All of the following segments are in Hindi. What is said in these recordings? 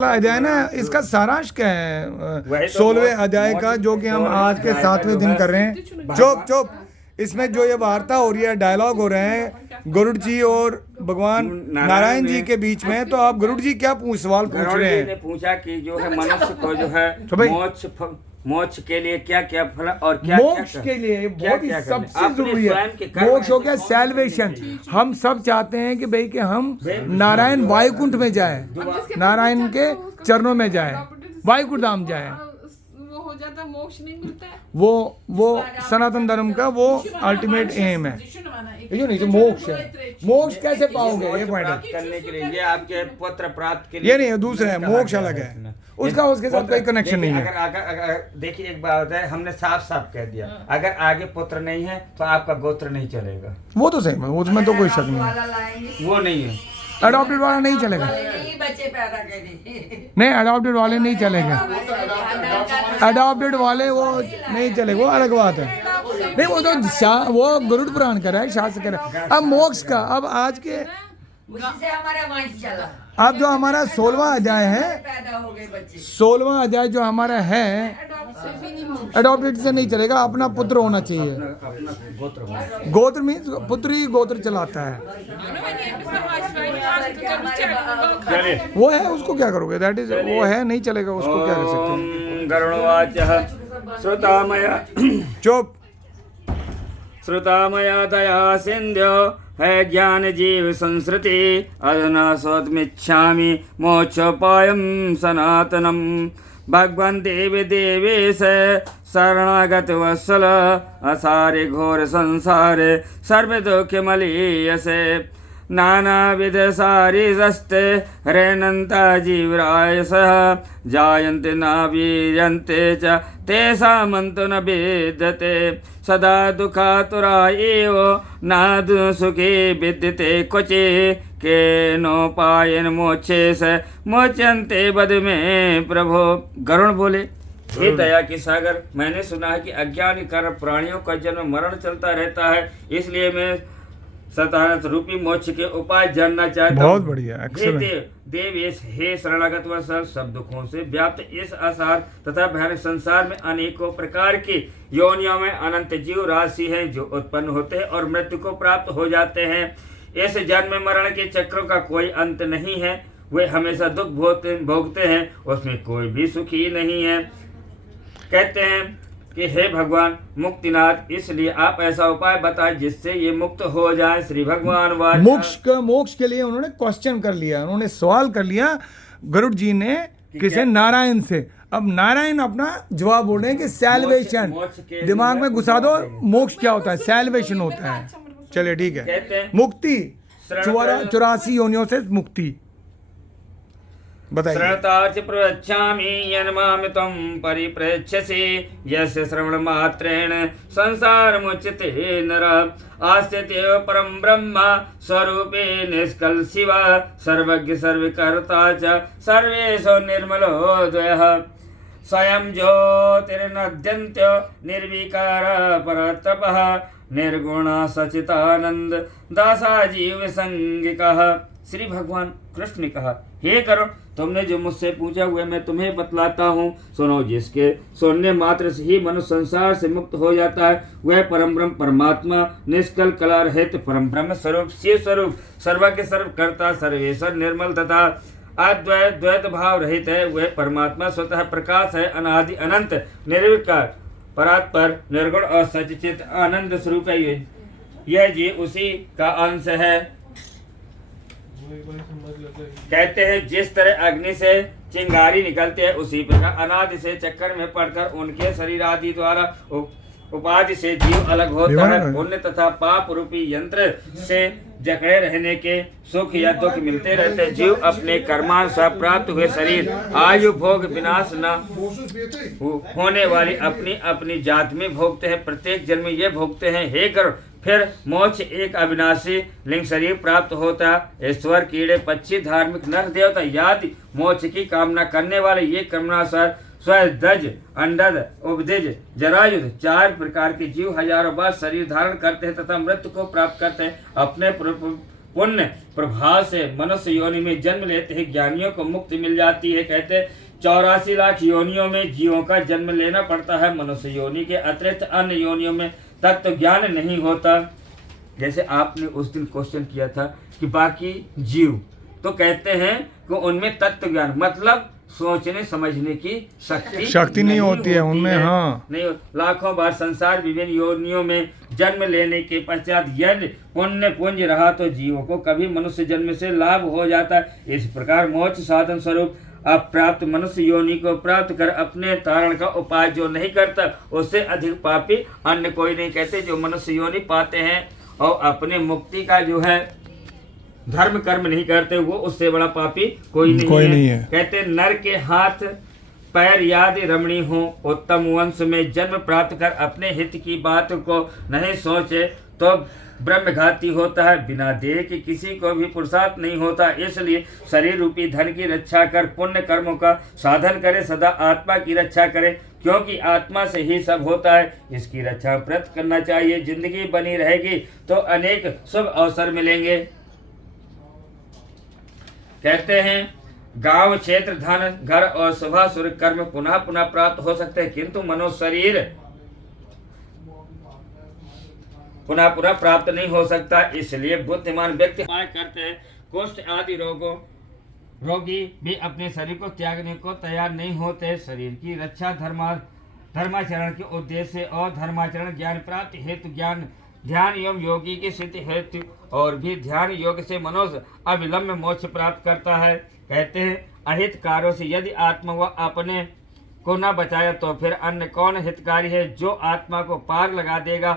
अध्याय ना, इसका सारांश क्या है 16वें अध्याय का, जो कि हम आज के 7वें दिन कर रहे हैं। चुप, इसमें जो ये वार्ता हो रही है, डायलॉग हो रहे हैं गरुड़ जी और भगवान नारायण जी के बीच में। तो आप गरुड़ जी क्या सवाल पूछ रहे हैं? ने पूछा कि जो है मनुष्य को जो है मोक्ष के लिए क्या क्या फल और क्या मोक्ष के लिए बहुत ही सबसे जरूरी है। मोक्ष हो गया सैल्वेशन। हम सब चाहते हैं कि भाई कि हम नारायण वायुकुंठ में जाए, नारायण के चरणों में जाए, वायुकुंठ धाम जाए। वो हो जाता, मोक्ष नहीं मिलता है। वो सनातन धर्म का वो अल्टीमेट एम है। ये नहीं, जो मोक्ष है, मोक्ष कैसे पाओगे? ये पॉइंट करने के लिए, ये आपके पुत्र प्राप्त के लिए। ये नहीं है, दूसरा है, मोक्ष अलग है, उसका उसके साथ कोई कनेक्शन नहीं है। अगर देखिए, एक बात है, हमने साफ साफ कह दिया, अगर आगे पुत्र नहीं है तो आपका गोत्र नहीं चलेगा। वो तो सही है, उसमें तो कोई शक नहीं है। वो नहीं है, अडॉप्टेड वाला नहीं चलेगा। बच्चे पैदा करेंगे नहीं, अडॉप्टेड वाले नहीं चलेंगे। अडॉप्टेड वाले वो नहीं चलेगा, वो अलग बात है। नहीं, वो तो वो गरुड़ पुराण कर रहा है, शास्त्र कर रहा है। अब मोक्ष का, अब आज के उसी से हमारा वंश चला। अब जो हमारा 16वां अध्याय है, पैदा हो गए बच्चे। 16वां अध्याय जो हमारा है, अडॉप्टेड से नहीं चलेगा, अपना पुत्र होना चाहिए। अपना गोत्र गोत्र मीन्स पुत्र ही गोत्र चलाता है। वो है, उसको क्या करोगे? दैट इज, वो है, नहीं चलेगा, उसको क्या कर सकते हैं? गरुड़वाच श्रुतामया चुप। श्रुतामया दया सिंध्यो है ज्ञान जीव संस्कृति अधुना सोत्मिच्छामि मोक्षोपायं सनातनम भगवन् देवी देवेश शरणागत वत्सल असारे घोर संसारे सर्व दुख मलीयसे नानाविध सारिजस्ते हरेनन्ता जीवरायसः जायन्ते न वीर्यन्ते च तेषामन्तु न विद्यते सदा दुःखातुरा एव न सुखे विद्यते क्वचि केनोपायेन मोक्षेश मोच्यन्ते वद मे प्रभो। गरुड़ बोले, हे दया के सागर, मैंने सुना है कि अज्ञान के कारण प्राणियों का जन्म मरण चलता रहता है, इसलिए मैं सतानत रूपी मोक्ष के उपाय जानना चाहता हूँ। बहुत बढ़िया, एक्सीलेंट। देवेश, हे शरणागत वत्सल, सब दुखों से व्याप्त इस असार तथा भयानक संसार में अनेकों प्रकार की योनियों में अनंत जीव राशि हैं जो उत्पन्न होते हैं और मृत्यु को प्राप्त हो जाते हैं। इस जन्म मरण के चक्रों का कोई अंत नहीं है, वे हमेशा दुख भोगते हैं, उसमें कोई भी सुखी नहीं है। कहते हैं कि हे भगवान मुक्तिनाथ, इसलिए आप ऐसा उपाय बताएं जिससे ये मुक्त हो जाए। श्री भगवान मोक्ष के लिए उन्होंने क्वेश्चन कर लिया, उन्होंने सवाल कर लिया गरुड़ जी ने किसे? नारायण से। अब नारायण अपना जवाब बोल रहे हैं कि सैल्वेशन। दिमाग में घुसा दो, मोक्ष क्या होता है? सैल्वेशन होता है। चलिए ठीक है, मुक्ति, 84 योनियों से मुक्ति बताइए। श्रवतार्च प्रवक्ष्यामि यन्मामि त्वं परिपृच्छसि यस्य श्रवणमात्रेण संसारमुच्यते नरः आस्थितेव परं ब्रह्म स्वरूपे निष्कल शिव सर्वज्ञ सर्वकर्ता च सर्वेषु निर्मलो द्वयः स्वयं ज्योतिर्नद्यन्त्यो निर्विकार परतपः निर्गुण सचितानंद दासा जीव संगिकः। श्री भगवान कृष्ण ने कहा, हे करुण, तुमने जो मुझसे पूछा हुआ मैं तुम्हें बतलाता हूँ, सुनो। जिसके सुनने मात्र से ही मनुष्य संसार से मुक्त हो जाता है, वह परम ब्रह्म परमात्मा निष्कल कला रहित परम ब्रह्म स्वरूप शिव स्वरूप सर्वज्ञ सर्वकर्ता सर्वेश्वर निर्मल तथा अद्वैत द्वैत भाव रहित है। वह परमात्मा स्वतः प्रकाश है, अनादि अनंत निर्विकार परात्पर निर्गुण और सचित आनंद स्वरूप है। यह जी उसी का अंश है। कहते हैं जिस तरह अग्नि से चिंगारी निकलती है, उसी प्रकार अनादि से चक्कर में पड़कर उनके शरीर आदि द्वारा उपाधि से जीव अलग होता है। पुण्य तथा पाप रूपी यंत्र से जकड़े रहने के सुख या दुख मिलते रहते। जीव अपने कर्मानुसार प्राप्त हुए शरीर आयु भोग विनाश न होने वाली अपनी अपनी जात में भोगते हैं, प्रत्येक जन्म में ये भोगते हैं। हे गरुड़, फिर मोक्ष एक अविनाशी लिंग शरीर प्राप्त होता। ईश्वर कीड़े पक्षी धार्मिक नर देवता यादि मोक्ष की कामना करने वाले ये कर्मानुसार स्वदज अंडज उपदिज जरायुध 4 प्रकार के जीव हजारों बार शरीर धारण करते हैं तथा मृत्यु को प्राप्त करते हैं। अपने पुण्य प्रभाव से मनुष्य योनि में जन्म लेते ही ज्ञानियों को मुक्ति मिल जाती है। कहते 84 लाख योनियों में जीवों का जन्म लेना पड़ता है। मनुष्य योनि के अतिरिक्त अन्य योनियों में तत्व ज्ञान नहीं होता। जैसे आपने उस दिन क्वेश्चन किया था कि बाकी जीव तो कहते हैं कि उनमें तत्व ज्ञान मतलब सोचने समझने की शक्ति नहीं होती है उनमें। हाँ, नहीं, लाखों बार संसार विभिन्न योनियों में जन्म लेने के पश्चात यदि पुण्य पुंज रहा तो जीवों को कभी मनुष्य जन्म से लाभ हो जाता है। इस प्रकार मोक्ष साधन स्वरूप अप्राप्त मनुष्य योनि को प्राप्त कर अपने तारण का उपाय जो नहीं करता उससे अधिक पापी अन्य कोई नहीं। कहते जो मनुष्य योनि पाते हैं और अपने मुक्ति का जो है धर्म कर्म नहीं करते वो उससे बड़ा पापी कोई नहीं है। कहते नर के हाथ पैर याद रमणी हो, उत्तम वंश में जन्म प्राप्त कर अपने हित की बात को नहीं सोचे तो ब्रह्मघाती होता है। बिना देह के किसी को भी पुरुषार्थ नहीं होता। इसलिए शरीर रूपी धन की रक्षा कर पुण्य कर्मों का साधन करे, सदा आत्मा की रक्षा करे, क्योंकि आत्मा से ही सब होता है। इसकी रक्षा व्रत करना चाहिए। जिंदगी बनी रहेगी तो अनेक शुभ अवसर मिलेंगे। कहते हैं गांव क्षेत्र धन घर और शुभाशुभ कर्म पुनः पुनः प्राप्त हो सकते हैं, किंतु मनो शरीर पुनः पुनः प्राप्त नहीं हो सकता। इसलिए बुद्धिमान व्यक्ति उपाय करते हैं। कुष्ठ आदि रोगी भी अपने शरीर को त्यागने को तैयार नहीं होते। शरीर की रक्षा धर्माचरण के उद्देश्य और धर्माचरण ज्ञान प्राप्ति हेतु ध्यान एवं योगी की सिद्धि हेतु और भी ध्यान योग से मनुष्य अविलंब मोक्ष प्राप्त करता है। कहते हैं अहित कार्यों से यदि आत्मा व अपने को न बचाया तो फिर अन्य कौन हितकारी है जो आत्मा को पार लगा देगा।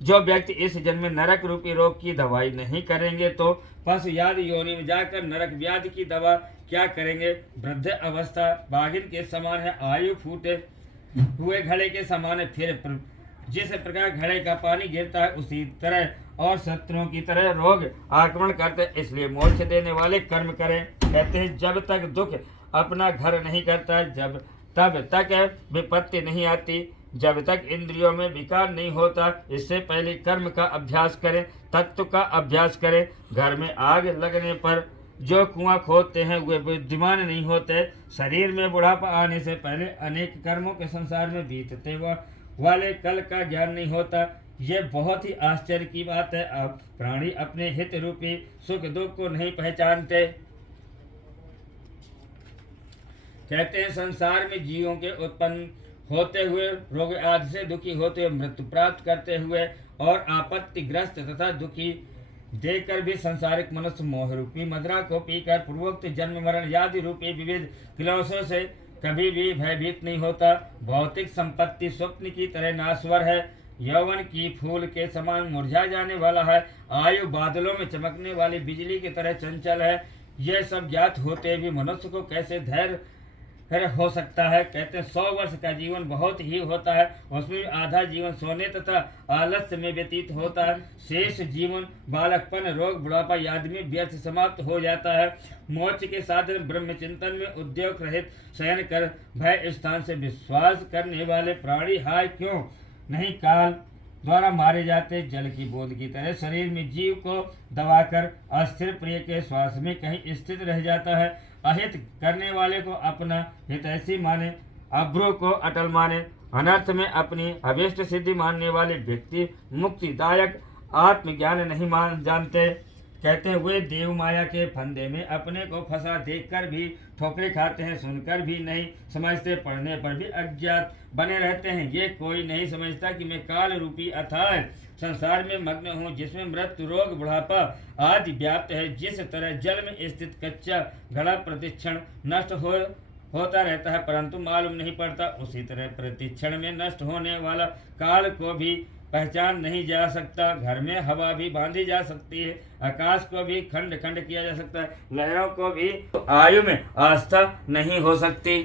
जो व्यक्ति इस जन्म में नरक रूपी रोग की दवाई नहीं करेंगे तो पशु आदि योनि में जाकर नरक व्याधि की दवा क्या करेंगे। वृद्ध अवस्था बाघिन के समान है, आयु फूटे हुए घड़े के समान है। फिर जिस प्रकार घड़े का पानी गिरता है उसी तरह और शत्रुओं की तरह रोग आक्रमण करते हैं। इसलिए मोक्ष देने वाले कर्म करें। कहते हैं जब तक दुख अपना घर नहीं करता तब तक विपत्ति नहीं आती, जब तक इंद्रियों में विकार नहीं होता। इससे पहले कर्म का अभ्यास करें, तत्व का अभ्यास करें। घर में आग लगने पर जो कुआं खोदते हैं वे बुद्धिमान नहीं होते। शरीर में बुढ़ापा आने से पहले अनेक कर्मों के संसार में बीतते वाले कल का ज्ञान नहीं होता। यह बहुत ही आश्चर्य की बात है। अब प्राणी अपने हित रूपी सुख दुख को नहीं पहचानते। कहते हैं संसार में जीवों के उत्पन्न होते हुए रोग आदि से दुखी होते हुए मृत्यु प्राप्त करते हुए और आपत्तिग्रस्त तथा दुखी देकर भी संसारिक मनुष्य मोह रूपी मदिरा को पीकर पूर्वोक्त जन्म मरण आदि रूपी विविध क्लेशों से कभी भी भयभीत नहीं होता। भौतिक संपत्ति स्वप्न की तरह नाश्वर है, यौवन की फूल के समान मुरझा जाने वाला है, आयु बादलों में चमकने वाली बिजली की तरह चंचल है। यह सब ज्ञात होते भी मनुष्य को कैसे धैर्य हो सकता है। कहते हैं 100 वर्ष का जीवन बहुत ही होता है, उसमें आधा जीवन सोने तथा आलस्य में व्यतीत होता है। शेष जीवन बालकपन रोग बुढ़ापा आदि में व्यर्थ समाप्त हो जाता है। मोक्ष के साधन ब्रह्म चिंतन में उद्योग रहित शयन कर भय स्थान से विश्वास करने वाले प्राणी हाय क्यों नहीं काल द्वारा मारे जाते। जल की बूंद की तरह शरीर में जीव को दबाकर अस्थिर प्रिय के श्वास में कहीं स्थित रह जाता है। अहित करने वाले को अपना हितैषी माने, अभ्रू को अटल माने, अनर्थ में अपनी अभीष्ट सिद्धि मानने वाले व्यक्ति मुक्तिदायक आत्मज्ञान नहीं जानते। कहते हैं वे देव माया के फंदे में अपने को फंसा देखकर भी ठोकरे खाते हैं, सुनकर भी नहीं समझते, पढ़ने पर भी अज्ञात बने रहते हैं। ये कोई नहीं समझता कि मैं काल रूपी अथाह संसार में मग्न हूँ जिसमें मृत्यु रोग बुढ़ापा आदि व्याप्त है। जिस तरह जल में स्थित कच्चा घड़ा प्रतिक्षण नष्ट होता रहता है परंतु मालूम नहीं पड़ता, उसी तरह प्रतिक्षण में नष्ट होने वाला काल को भी पहचान नहीं जा सकता। घर में हवा भी बांधी जा सकती है, आकाश को भी खंड खंड किया जा सकता है, लहरों को भी आयु में आस्था नहीं हो सकती।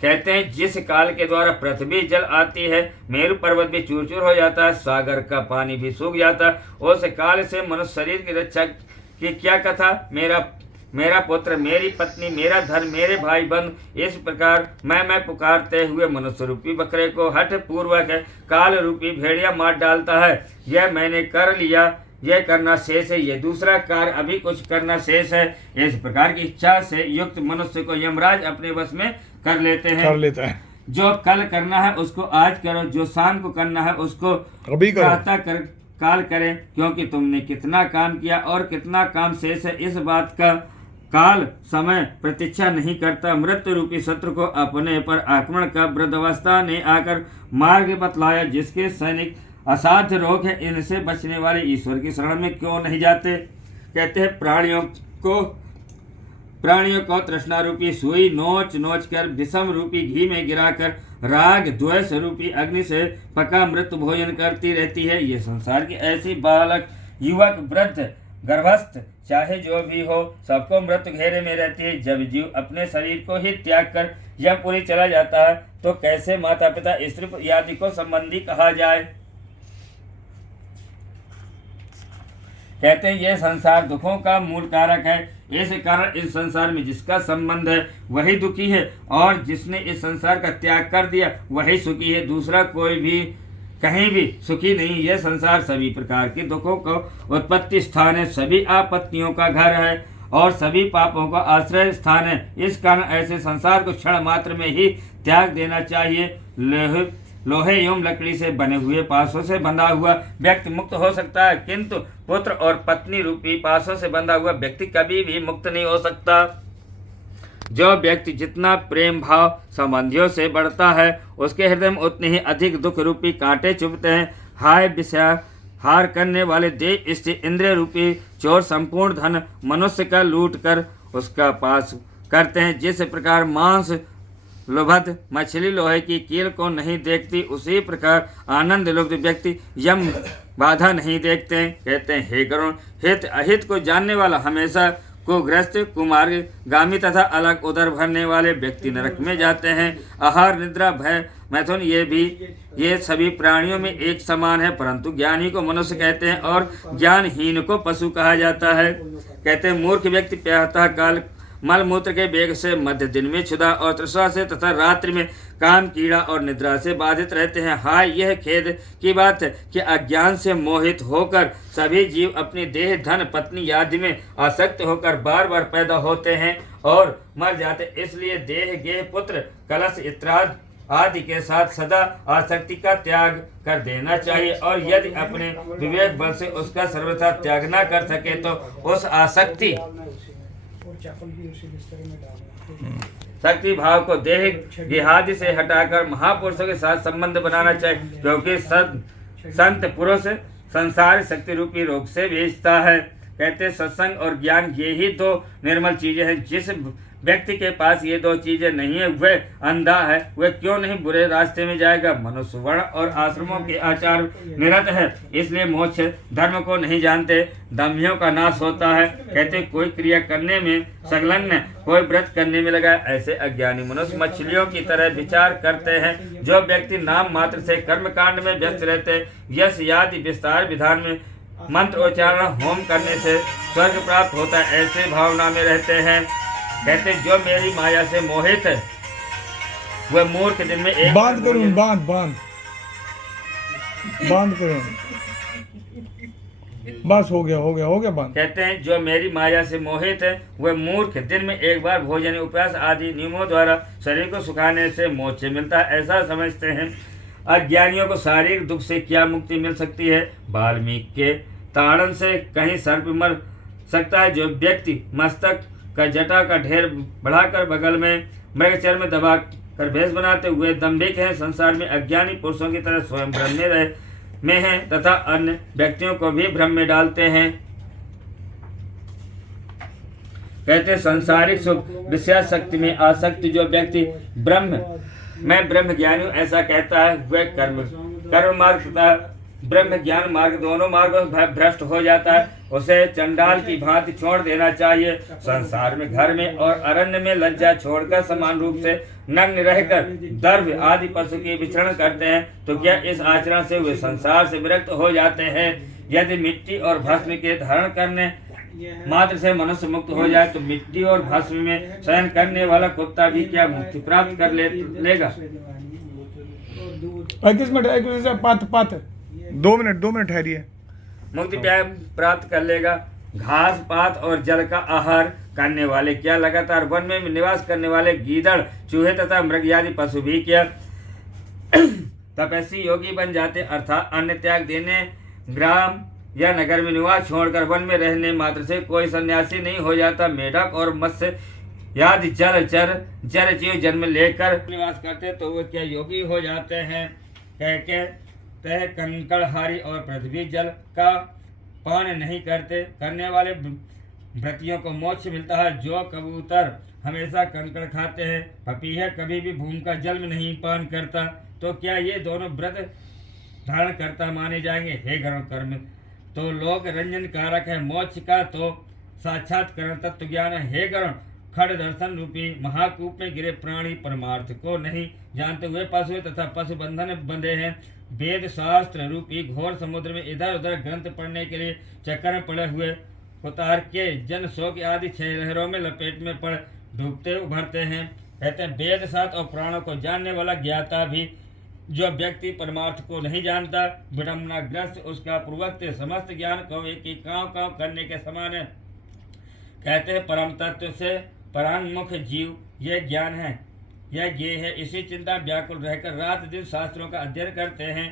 कहते हैं जिस काल के द्वारा पृथ्वी जल आती है मेरु पर्वत भी चूर चूर हो जाता है, सागर का पानी भी सूख जाता है, उस काल से मनुष्य शरीर की रक्षा की क्या कथा। मेरा मेरा पुत्र, मेरी पत्नी, मेरा धन, मेरे भाई बंधु, इस प्रकार मैं पुकारते हुए मनुष्य रूपी बकरे को हठ पूर्वक काल रूपी भेड़िया मार डालता है। यह मैंने कर लिया, यह करना शेष है, यह दूसरा कार्य अभी कुछ करना शेष है। इस प्रकार की इच्छा से युक्त मनुष्य को यमराज अपने वश में कर लेता है। जो कल करना है उसको आज करो, जो शाम को करना है उसको अभी करो। प्रातः काल करें, क्योंकि तुमने कितना काम किया और कितना काम शेष है, इस बात का काल समय प्रतीक्षा नहीं करता। मृत्यु रूपी शत्रु को अपने पर आक्रमण का वृद्धावस्था ने आकर मार्ग बतलाया। जिसके सैनिक असाध्य रोग है, इनसे बचने वाले ईश्वर की शरण में क्यों नहीं जाते। कहते हैं प्राणियों को तृष्णा रूपी सुई नोच कर विषम रूपी घी में गिराकर राग द्वेष रूपी अग्नि से पका मृत्यु भोजन करती रहती है। ये संसार की ऐसी बालक, युवक, वृद्ध, गर्भस्थ, चाहे जो भी हो, सबको मृत्यु घेरे में रहती है। जब जीव अपने शरीर को ही त्याग कर यमपुरी चला जाता है तो कैसे माता पिता, स्त्री आदि को संबंधी कहा जाए। कहते हैं यह संसार दुखों का मूल कारक है। इस कारण इस संसार में जिसका संबंध है वही दुखी है, और जिसने इस संसार का त्याग कर दिया वही सुखी है। दूसरा कोई भी कहीं भी सुखी नहीं। यह संसार सभी प्रकार के दुखों का उत्पत्ति स्थान है, सभी आपत्तियों का घर है और सभी पापों का आश्रय स्थान है। इस कारण ऐसे संसार को क्षण मात्र में ही त्याग देना चाहिए। लोहे एवं लकड़ी से बने हुए पासों से बंधा हुआ व्यक्ति मुक्त हो सकता है, किंतु पुत्र और पत्नी रूपी पासों से बंधा हुआ व्यक्ति कभी भी मुक्त नहीं हो सकता। जो व्यक्ति जितना प्रेम भाव संबंधियों से बढ़ता है उसके हृदय में उतने ही अधिक दुख रूपी कांटे चुभते हैं। हाय विषय हार करने वाले देह स्थित इंद्रिय रूपी चोर संपूर्ण धन मनुष्य का लूट कर उसका पास करते हैं। जिस प्रकार मांस लोभद मछली लोहे की कील को नहीं देखती, उसी प्रकार आनंद लुब्ध व्यक्ति यम बाधा नहीं देखते। कहते हैं हे गरुण, हित अहित को जानने वाला हमेशा कुग्रस्त, कुमार्ग, गामी तथा अलग उदर भरने वाले व्यक्ति नरक में जाते हैं। आहार, निद्रा, भय, मैथुन ये सभी प्राणियों में एक समान है, परंतु ज्ञानी को मनुष्य कहते हैं और ज्ञानहीन को पशु कहा जाता है। कहते हैं मूर्ख व्यक्ति प्रातः काल मल मूत्र के वेग से, मध्य दिन में क्षुधा और तृष्णा से तथा रात्रि में काम, कीड़ा और निद्रा से बाधित रहते हैं। हाय यह खेद की बात है कि अज्ञान से मोहित होकर सभी जीव अपनी देह, धन, पत्नी आदि में आसक्त होकर बार बार पैदा होते हैं और मर जाते। इसलिए देह, गेह, पुत्र, कलश इत्राद आदि के साथ सदा आसक्ति का त्याग कर देना चाहिए, और यदि अपने विवेक बल से उसका सर्वथा त्याग न कर सके तो उस आसक्ति शक्ति भाव को देह गेहादि से हटाकर महापुरुषों के साथ संबंध बनाना चाहिए, क्योंकि संत पुरुष संसार शक्ति रूपी रोग से भेजता है। कहते सत्संग और ज्ञान ये ही दो निर्मल चीजें हैं। जिस व्यक्ति के पास ये दो चीजें नहीं है वह अंधा है, वह क्यों नहीं बुरे रास्ते में जाएगा। मनुष्य वर्ण और आश्रमों के आचार निरत है, इसलिए मोक्ष धर्म को नहीं जानते। दम्भियों का नाश होता है। कहते कोई क्रिया करने में संलग्न, कोई व्रत करने में लगा। ऐसे अज्ञानी मनुष्य मछलियों की तरह विचार करते हैं। जो व्यक्ति नाम मात्र से कर्म कांड में व्यस्त रहते हैं, यश आदि विस्तार विधान में मंत्र उच्चारण होम करने से स्वर्ग प्राप्त होता है, ऐसे भावना में रहते हैं। कहते जो मेरी माया से मोहित है वह मूर्ख दिन में एक बांध करूं, बांध करूं, बस हो गया बांध। कहते हैं जो मेरी माया से मोहित है वह मूर्ख दिन में एक बार भोजन, उपवास आदि नियमों द्वारा शरीर को सुखाने से मोक्ष मिलता है, ऐसा समझते हैं। अज्ञानियों को शारीरिक दुख से क्या मुक्ति मिल सकती है। वाल्मीकि के ताड़न से कहीं सर्प मर सकता है। जो व्यक्ति मस्तक का जटा का ढेर बढ़ाकर बगल में मृगचर्म में दबा कर भेष बनाते हुए दंभिक हैं, संसार में अज्ञानी पुरुषों की तरह स्वयं भ्रम में हैं तथा अन्य व्यक्तियों को भी भ्रम में डालते हैं। कहते सांसारिक सुख विषय शक्ति में आसक्त जो व्यक्ति मैं ब्रह्म ज्ञानी हूँ ऐसा कहता है, वह कर्म मार्ग तथा ब्रह्म ज्ञान मार्ग दोनों मार्गों में भ्रष्ट हो जाता है। उसे चंडाल की भांति छोड़ देना चाहिए। संसार में, घर में और अरण्य में लज्जा छोड़कर समान रूप से नग्न रहकर दर्भ आदि पशु की विचरण करते हैं, तो क्या इस आचरण से वे संसार से विरक्त हो जाते हैं। यदि मिट्टी और भस्म के धारण करने मात्र से मनुष्य मुक्त हो जाए तो मिट्टी और भस्म में शयन करने वाला कुत्ता भी क्या मुक्ति प्राप्त कर लेगा। 25 मिनट पथ 2 मिनट ठहरिए। मुक्ति प्राप्त कर लेगा। घास पात और जल का आहार करने वाले क्या लगातार वन में निवास करने वाले गीदड़ चूहे तथा मृग आदि पशु भी क्या तपस्वी योगी बन जाते, अर्थात अन्न त्याग देने ग्राम या नगर में निवास छोड़कर वन में रहने मात्र से कोई सन्यासी नहीं हो जाता। मेढक और मत्स्य आदि जर जीव जन्म लेकर निवास करते तो वे क्या योगी हो जाते हैं। कह कंकड़हारी और पृथ्वी जल का पान नहीं करने वाले व्रतियों को मोक्ष मिलता है। जो कबूतर हमेशा कंकड़ खाते हैं, पपीहा कभी भी भूमि का जल नहीं पान करता, तो क्या ये दोनों व्रत धारण करता माने जाएंगे। हे गरुण कर्म तो लोक रंजन कारक है, मोक्ष का तो साक्षात्करण तत्व ज्ञान है। हे गरुण खड़ दर्शन रूपी महाकूप में गिरे प्राणी परमार्थ को नहीं जानते हुए पशु तथा पशु बंधन बंधे हैं। वेद शास्त्र रूपी घोर समुद्र में इधर उधर ग्रंथ पढ़ने के लिए चक्कर में पड़े हुए उतार के जन शोक आदि 6 लहरों में लपेट में पड़ डूबते उभरते हैं। कहते हैं वेद शास्त्र और प्राणों को जानने वाला ज्ञाता भी जो व्यक्ति परमार्थ को नहीं जानता, विडम्बनाग्रस्त उसका पूर्वक समस्त ज्ञान को एक ही कांव करने के समान है। कहते हैं परम तत्व से परान्मुख जीव यह ज्ञान है, यह ज्ञेय है। इसी चिंता व्याकुल रहकर रात दिन शास्त्रों का अध्ययन करते हैं।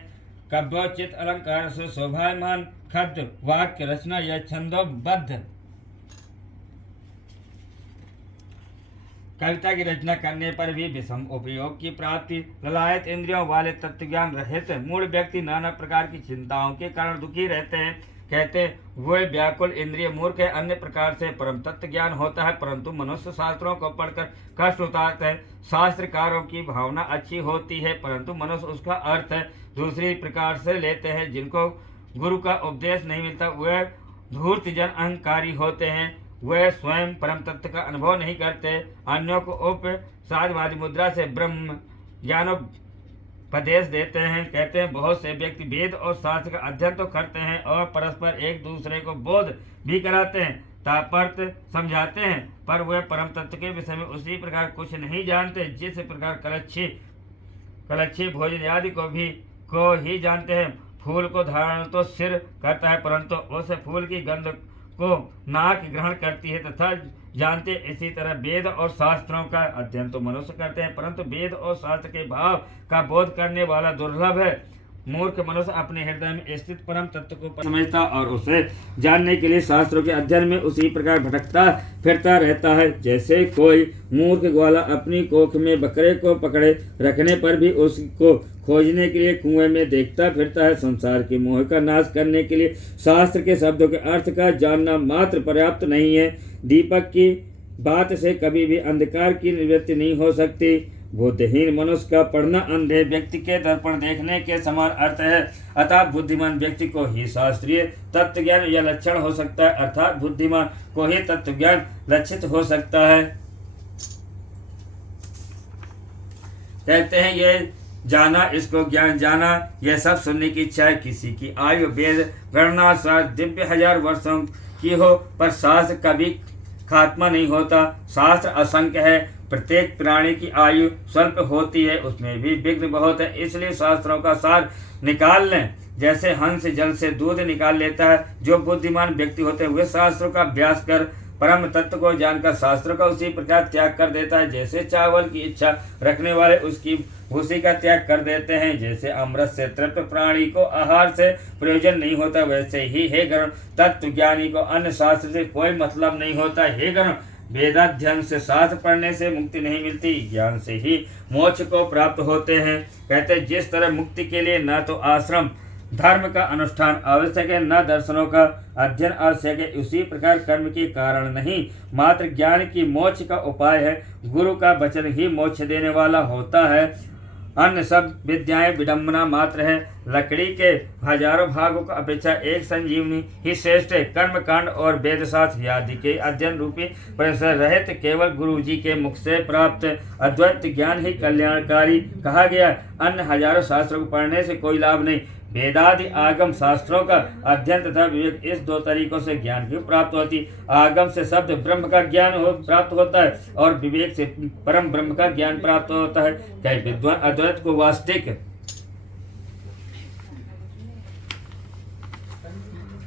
कव्योचित अलंकार से शोभायमान खद्य वाक्य रचना यह छंदोबद्ध कविता की रचना करने पर भी विषम उपयोग की प्राप्ति। ललायत इंद्रियों वाले तत्वज्ञान रहित मूल व्यक्ति नाना प्रकार की चिंताओं के कारण दुखी रहते हैं। कहते वे व्याकुल इंद्रिय मूर्ख है। अन्य प्रकार से परम तत्व ज्ञान होता है, परंतु मनुष्य शास्त्रों को पढ़कर कष्ट उतारते हैं। शास्त्रकारों की भावना अच्छी होती है, परंतु मनुष्य उसका अर्थ दूसरी प्रकार से लेते हैं। जिनको गुरु का उपदेश नहीं मिलता वे धूर्त जन अहंकारी होते हैं। वे स्वयं परम तत्व का अनुभव नहीं करते, अन्यों को उपसादवादी मुद्रा से ब्रह्म ज्ञानोपदेश देते हैं। कहते हैं बहुत से व्यक्ति वेद और शास्त्र का अध्ययन तो करते हैं और परस्पर एक दूसरे को बोध भी कराते हैं, तात्पर्य समझाते हैं, पर वे परम तत्व के विषय में उसी प्रकार कुछ नहीं जानते जिस प्रकार कलच्छी भोजन आदि को ही जानते हैं। फूल को धारण तो सिर करता है, परंतु उस फूल की गंध को नाक ग्रहण करती है तथा जानते। इसी तरह वेद और शास्त्रों का अध्ययन तो मनुष्य करते हैं, परंतु वेद और शास्त्र के भाव का बोध करने वाला दुर्लभ है। मूर्ख मनुष्य अपने हृदय में स्थित परम तत्व को समझता और उसे जानने के लिए शास्त्रों के अध्ययन में उसी प्रकार भटकता फिरता रहता है। जैसे कोई मूर्ख ग्वाला अपनी कोख में बकरे को पकड़े रखने पर भी उसको खोजने के लिए कुएं में देखता फिरता है। संसार के मोह का नाश करने के लिए शास्त्र के शब्दों के अर्थ का जानना मात्र पर्याप्त नहीं है। दीपक की बात से कभी भी अंधकार की निवृत्ति नहीं हो सकती। बुद्धिहीन मनुष्य का पढ़ना अंधे व्यक्ति के दर्पण देखने के समान अर्थ है। अतः बुद्धिमान व्यक्ति को ही शास्त्रीय तत्व ज्ञान या लक्षण हो सकता है, अर्थात बुद्धिमान को ही तत्व ज्ञान लक्षित हो सकता है। कहते हैं ये जाना, इसको ज्ञान जाना, यह सब सुनने की इच्छा है। किसी की आयु वेद गणना शास्त्र दिव्य 1000 वर्षों की हो, पर शास्त्र कभी खात्मा नहीं होता। शास्त्र असंख्य है, प्रत्येक प्राणी की आयु स्वल्प होती है, उसमें भी विघ्न बहुत है। इसलिए शास्त्रों का सार निकाल लें, जैसे हंस जल से दूध निकाल लेता है। जो बुद्धिमान व्यक्ति होते हैं वे शास्त्रों का अभ्यास कर परम तत्व को जानकर शास्त्रों का उसी प्रकार त्याग कर देता है। जैसे चावल की इच्छा रखने वाले उसकी भूसी का त्याग कर देते हैं। जैसे अमृत से तृप्त प्राणी को आहार से प्रयोजन नहीं होता, वैसे ही हे गण तत्व ज्ञानी को अन्य शास्त्र से कोई मतलब नहीं होता। हे गण वेदाध्ययन से शास्त्र पढ़ने से मुक्ति नहीं मिलती, ज्ञान से ही मोक्ष को प्राप्त होते हैं। कहते जिस तरह मुक्ति के लिए न तो आश्रम धर्म का अनुष्ठान आवश्यक है, न दर्शनों का अध्ययन आवश्यक है, उसी प्रकार कर्म के कारण नहीं मात्र ज्ञान की मोक्ष का उपाय है। गुरु का वचन ही मोक्ष देने वाला होता है, अन्य सब विद्याएं विडम्बना मात्र है। लकड़ी के हजारों भागों की अपेक्षा एक संजीवनी ही श्रेष्ठ है। कर्म कांड और वेद शास्त्र आदि के अध्ययन रूपी परिसर रहित केवल गुरु जी के मुख से प्राप्त अद्वैत ज्ञान ही कल्याणकारी कहा गया। अन्य हजारों शास्त्रों को पढ़ने से कोई लाभ नहीं। वेदादि आगम शास्त्रों का अध्ययन तथा विवेक, इस दो तरीकों से ज्ञान की प्राप्त होती। आगम से शब्द ब्रह्म का ज्ञान प्राप्त होता है और विवेक से परम ब्रह्म का ज्ञान प्राप्त होता है। कई विद्वान अद्वैत को वास्तविक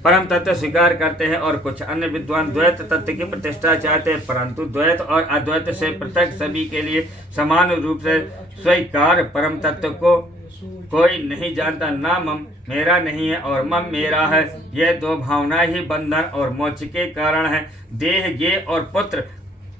परम तत्व स्वीकार करते हैं और कुछ अन्य विद्वान द्वैत तत्व की प्रतिष्ठा चाहते हैं, परंतु द्वैत और अद्वैत से पृथक सभी के लिए समान रूप से स्वीकार परम तत्व को कोई नहीं जानता। ना मम मेरा नहीं है और मम मेरा है, ये दो भावना ही बंधन और मोक्ष के कारण है। देह गे और पुत्र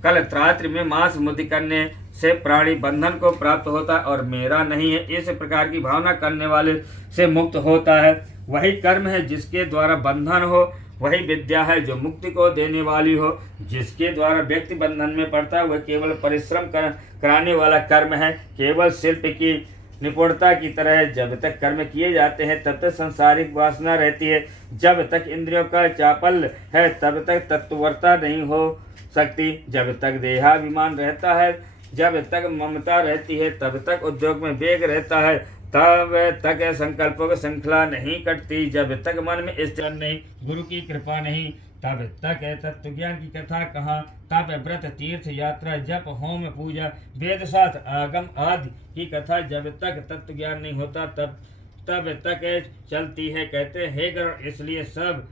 कल त्रात्र में मांस मुद्दि करने से प्राणी बंधन को प्राप्त होता है और मेरा नहीं है, इस प्रकार की भावना करने वाले से मुक्त होता है। वही कर्म है जिसके द्वारा बंधन हो, वही विद्या है जो मुक्ति को देने वाली हो। जिसके द्वारा व्यक्ति बंधन में पड़ता है वह केवल परिश्रम कराने वाला कर्म है, केवल शिल्प की निपुणता की तरह है। जब तक कर्म किए जाते हैं तब तक सांसारिक वासना रहती है, जब तक इंद्रियों का चापल्य है तब तक तत्वरता नहीं हो सकती। जब तक देहाभिमान रहता है, जब तक ममता रहती है, तब तक उद्योग में वेग रहता है, तब तक संकल्पों की श्रृंखला नहीं कटती। जब तक मन में स्थिर नहीं, गुरु की कृपा नहीं, तब तक तत्व ज्ञान की कथा कहाँ। तब व्रत तीर्थ यात्रा जप होम पूजा वेद शास्त्र आगम आदि की कथा जब तक तत्व ज्ञान नहीं होता तब तक चलती है। कहते हैं हे गरुड़, इसलिए सब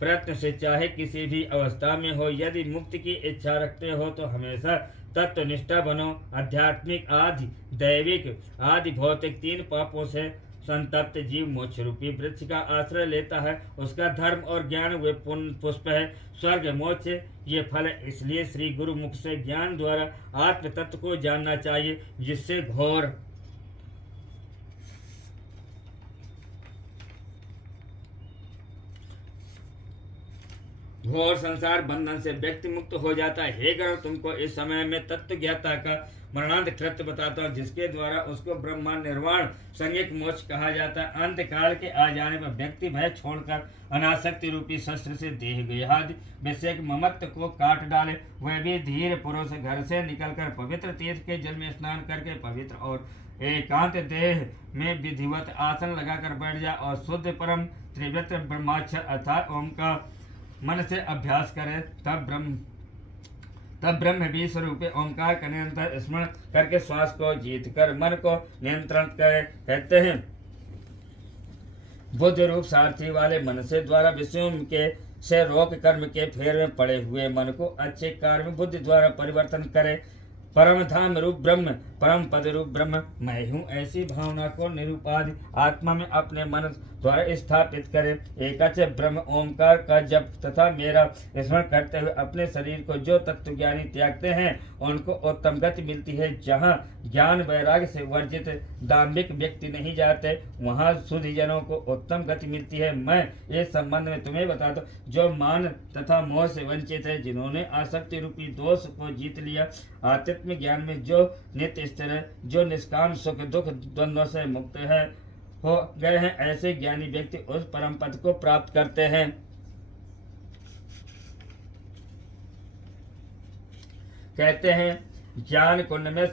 प्रयत्न से चाहे किसी भी अवस्था में हो, यदि मुक्ति की इच्छा रखते हो तो हमेशा तत्वनिष्ठा बनो। आध्यात्मिक आदि दैविक आदि भौतिक तीन पापों से संतप्त जीव मोक्ष रूपी वृक्ष का आश्रय लेता है। उसका धर्म और ज्ञान वे पुष्प है, स्वर्ग मोक्ष ये फल है। इसलिए श्री गुरु मुख से ज्ञान द्वारा आत्म तत्व को जानना चाहिए, जिससे घोर संसार बंधन से व्यक्ति मुक्त हो जाता है। हे गरुड़, तुमको इस समय में तत्व ज्ञाता का मरणांत कृत्य बताता हूँ, जिसके द्वारा उसको ब्रह्मा निर्वाण संज्ञक मोक्ष कहा जाता है। अंत काल के आ जाने पर व्यक्ति भय छोड़कर अनासक्ति रूपी शस्त्र से देह गेहादि विषय ममत्व को काट डाले। वह भी धीर पुरुष घर से निकलकर पवित्र तीर्थ के जल में स्नान करके पवित्र और एकांत देह में विधिवत आसन लगाकर बैठ जाए और शुद्ध परम त्रिवृत्र ब्रह्माक्षर अर्थात ओम का मन से अभ्यास करे। तब ब्रह्म भी स्वरूप ओंकार का निरंतर स्मरण करके श्वास को जीत कर मन को नियंत्रण करे। कहते हैं बुद्ध रूप सारथी वाले मन से द्वारा विषयों के से रोक कर्म के फेर में पड़े हुए मन को अच्छे कार्य में बुद्धि द्वारा परिवर्तन करे। परम धाम रूप ब्रह्म, परम पद रूप ब्रह्म मैं हूँ, ऐसी भावना को निरुपाधि आत्मा में अपने मन द्वारा स्थापित करे। एकच ब्रह्म ओंकार का जप तथा मेरा स्मरण करते हुए अपने शरीर को जो तत्वज्ञानी त्यागते हैं उनको उत्तम गति मिलती है। जहाँ ज्ञान वैराग्य से वर्जित दाम्भिक व्यक्ति नहीं जाते वहाँ शुद्ध जनों को उत्तम गति मिलती है। मैं इस संबंध में तुम्हें बताता हूँ, जो मान तथा मोह से वंचित है, जिन्होंने आसक्ति रूपी दोष को जीत लिया, आध्यात्म ज्ञान में जो नित्य स्थिर है, जो निष्काम सुख दुख द्वंद्व से मुक्त है हो गए हैं, ऐसे ज्ञानी व्यक्ति उस परम पद को प्राप्त करते हैं। कहते हैं ज्ञान कुंड में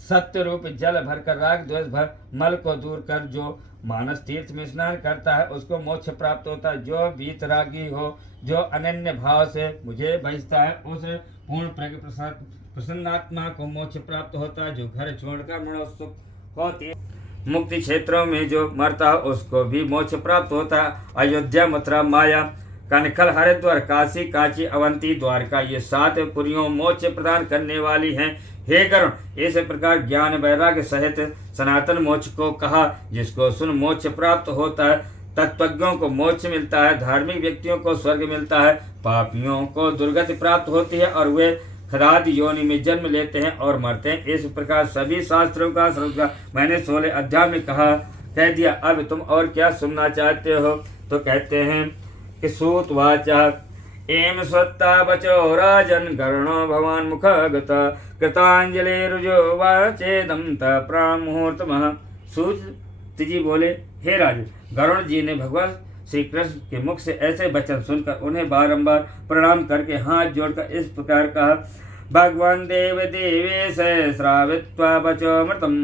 सत्य रूप जल भरकर राग द्वेष भर मल को दूर कर जो मानस तीर्थ में स्नान करता है उसको मोक्ष प्राप्त होता है। जो वीतरागी हो, जो अनन्य भाव से मुझे भजता है, उस पूर्ण प्रसन्नात्मा को मोक्ष प्राप्त होता है। जो घर छोड़कर मनोत्सुक होती मुक्ति क्षेत्रों में जो मरता है उसको भी मोक्ष प्राप्त होता है। अयोध्या, मथुरा, माया, कनखल, हरिद्वार, काशी, कांची, अवंती, द्वारका ये 7 पुरियों मोक्ष प्रदान करने वाली हैं। हे गरुड़, इस प्रकार ज्ञान वैराग्य सहित सनातन मोक्ष को कहा, जिसको सुन मोक्ष प्राप्त होता है। तत्वज्ञों को मोक्ष मिलता है, धार्मिक व्यक्तियों को स्वर्ग मिलता है, पापियों को दुर्गति प्राप्त होती है और वे खदादि योनि में जन्म लेते हैं और मरते हैं। इस प्रकार सभी शास्त्रों का श्रृंखला मैंने 16 अध्याय में कह दिया। अब तुम और क्या सुनना चाहते हो? तो कहते हैं कि सूत वाचा एम स्वत्ता बचो राजन गरुणो भवान मुखगत कृतांजलि रुजो वाचेदम त प्रामुहूर्तमः। सूत जी बोले, हे राजन, गरुण जी ने भगवान श्री कृष्ण के मुख से ऐसे वचन सुनकर उन्हें बारंबार प्रणाम करके हाथ जोड़कर इस प्रकार कहा, भगवान् देवदेवेश श्रावित्वा वचोमृतं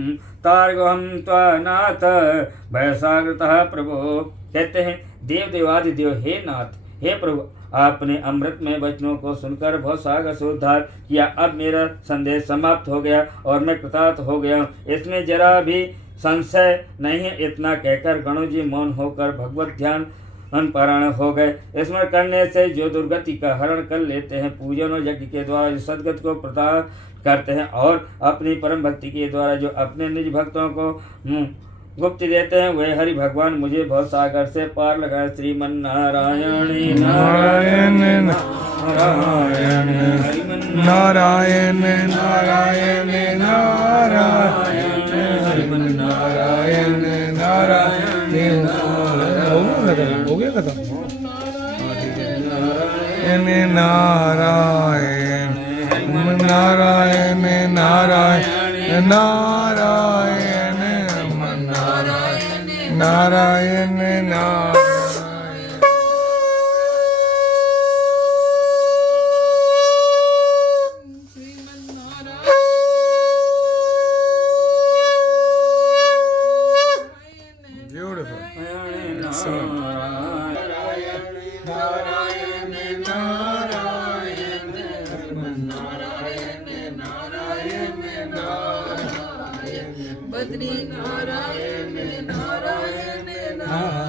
तार्गोहं त्वनाथ भयसागरतः प्रभो। कहते हैं देव देवादिदेव, हे नाथ, हे प्रभु, आपने अमृत में वचनों को सुनकर बहुत सागर से उद्धार किया। अब मेरा संदेश समाप्त हो गया और मैं कृतार्थ हो गया हूँ, इसमें जरा भी संशय नहीं है। इतना कहकर गणु जी मौन होकर भगवत ध्यान पारायण हो गए। स्मरण करने से जो दुर्गति का हरण कर लेते हैं, पूजन और यज्ञ के द्वारा जो सदगति को प्रदान करते हैं, और अपनी परम भक्ति के द्वारा जो अपने निज भक्तों को गुप्त देते हैं, वे हरि भगवान मुझे बहुत सागर से पार लगाए। श्रीमन नारायण नारायण नारायण नारायण नारायण नारायण नारायण नारायण। हो गया खत्म। नारायण नारायण नारायण नारायण नारायण नारायण नारायण। बद्री नारायण नारायण नारायण।